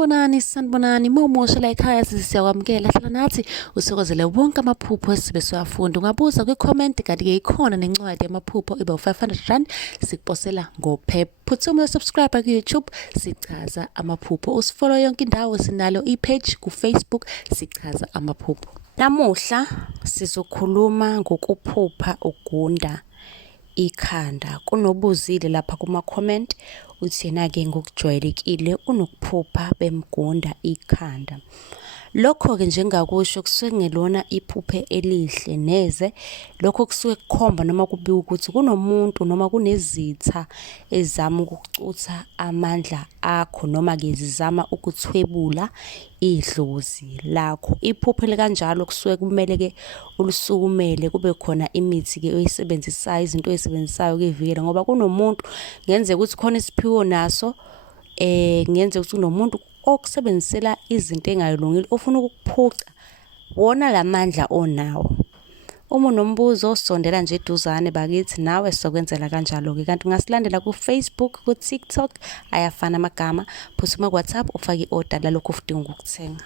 Sanibonani, momusha la ekhaya siyakwamukela hlala nathi usokozele wonke amaphupho esibe siwafunda. Ungabuza kwi-comment kanti-ke ikhona nencwadi yamaphupho iba u-R500 sikuposela ngophepha. Phuthuma subscribe ku-YouTube sichaza amaphupho. Usifollow yonke indawo, sinalo i-page ku-Facebook sichaza amaphupho. Namuhla sizokhuluma ngokuphupha ugunda ikhanda. Kunobuzile lapha kuma-comment uthi yena-ke ngokujwayelekile unokuphupha bemgunda ikhanda. Lokho-ke njengakusho kusuke kungelona iphupho elihle neze. Lokho kusuke kukhomba noma kubika ukuthi kunomuntu noma kunezitha ezama ukucutha amandla akho noma-ke zizama ukuthwebula idlozi lakho. Iphupho elikanjalo kusuke kumele-ke ulisukumele, kube khona imithi-ke oyisebenzisayo, izinto oyisebenzisayo ukuyivikela, ngoba kunomuntu ngenzeka ukuthi khona isiphiwo naso ngenzeka ukuthi kunomuntu okusebenzisela izinto engayilungile ofuna ukukuphuca wona lamandla onawo. Uma unombuzo sondela nje eduzane bakithi nawe sizokwenzela kanjalo-ke. Kanti ungasilandela ku-Facebook, ku-TikTok ayafana amagama. Phuthuma ku-WhatsApp ufake i-order lalokho ufudinga ukukuthenga.